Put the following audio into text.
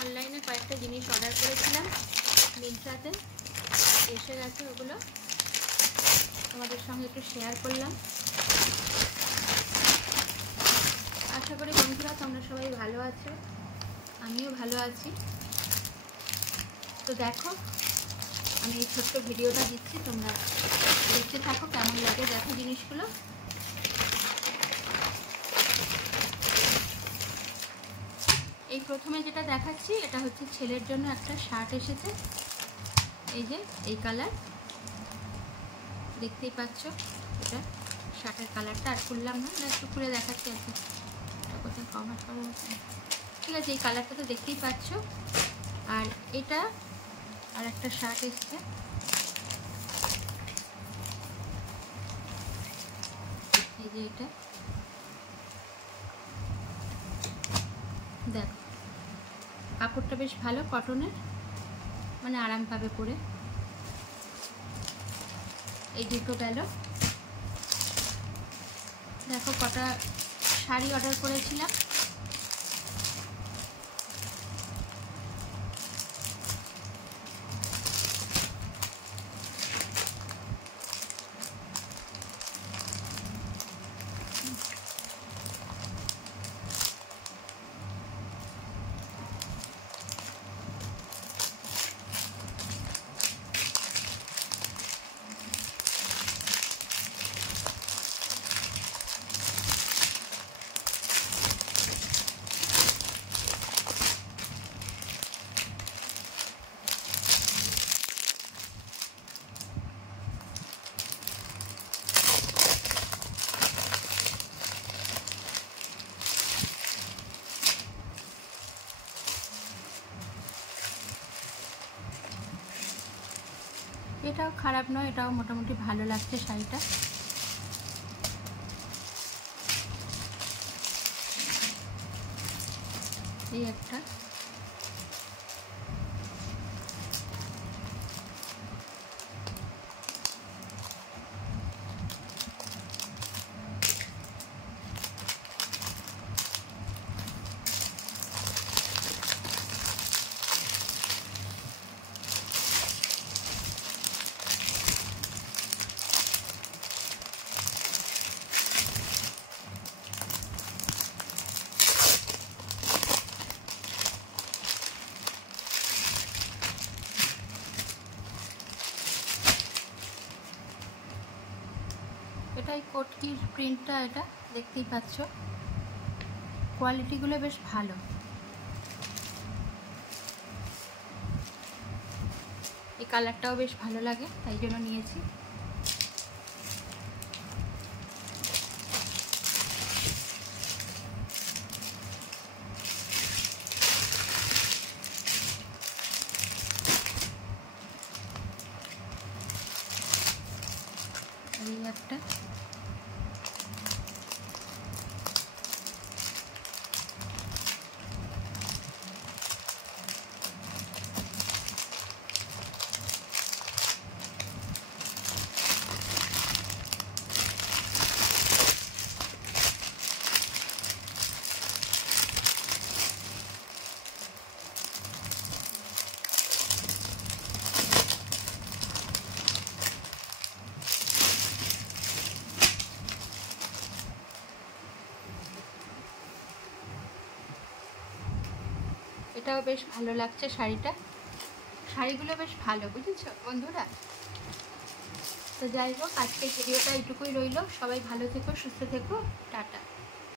অনলাইনে কয়েকটা জিনিস অর্ডার করেছিলাম মিন্ত্রাতে, এসে গেছে। ওগুলো তোমাদের সঙ্গে একটু শেয়ার করলাম। আশা করি বন্ধুরা তোমরা সবাই ভালো আছো, আমিও ভালো আছি। তো দেখো, আমি এই ছোট্ট ভিডিওটা দিচ্ছি, তোমরা দেখতে থাকো কেমন লাগে। দেখো জিনিসগুলো। এই প্রথমে যেটা দেখাচ্ছি এটা হচ্ছে ছেলের জন্য একটা শার্ট এসেছে। এই যে এই কালার দেখতেই পাচ্ছ, এটা শার্টের কালারটা। আর খুললাম না, একটু খুলে দেখাচ্ছি আর কি, এটা কোথায় কভার করা হচ্ছে। ঠিক আছে, এই কালারটা তো দেখতেই পাচ্ছ। আর এটা আর একটা শার্ট এসছে, এই যে এটা দেখো, কাপড়টা বেশ ভালো কটনের, মানে আরাম পাবে পরে। এই দুটো গেল। দেখো কটা শাড়ি অর্ডার করেছিলাম। এটাও খারাপ নয়, এটাও মোটামুটি ভালো লাগছে শাড়িটা। এই একটা, এটাই কটকির প্রিন্টটা, এটা দেখতেই পাচ্ছ। কোয়ালিটিগুলো বেশ ভালো। এই কালারটাও বেশ ভালো লাগে, তাই জন্য নিয়েছি। এই একটা, এটাও বেশ ভালো লাগছে শাড়িটা। শাড়িগুলো বেশ ভালো, বুঝেছো বন্ধুরা। তো যাই হোক, আজকের ভিডিওটা এইটুকুই রইল। সবাই ভালো থেকো, সুস্থ থেকো, টাটা।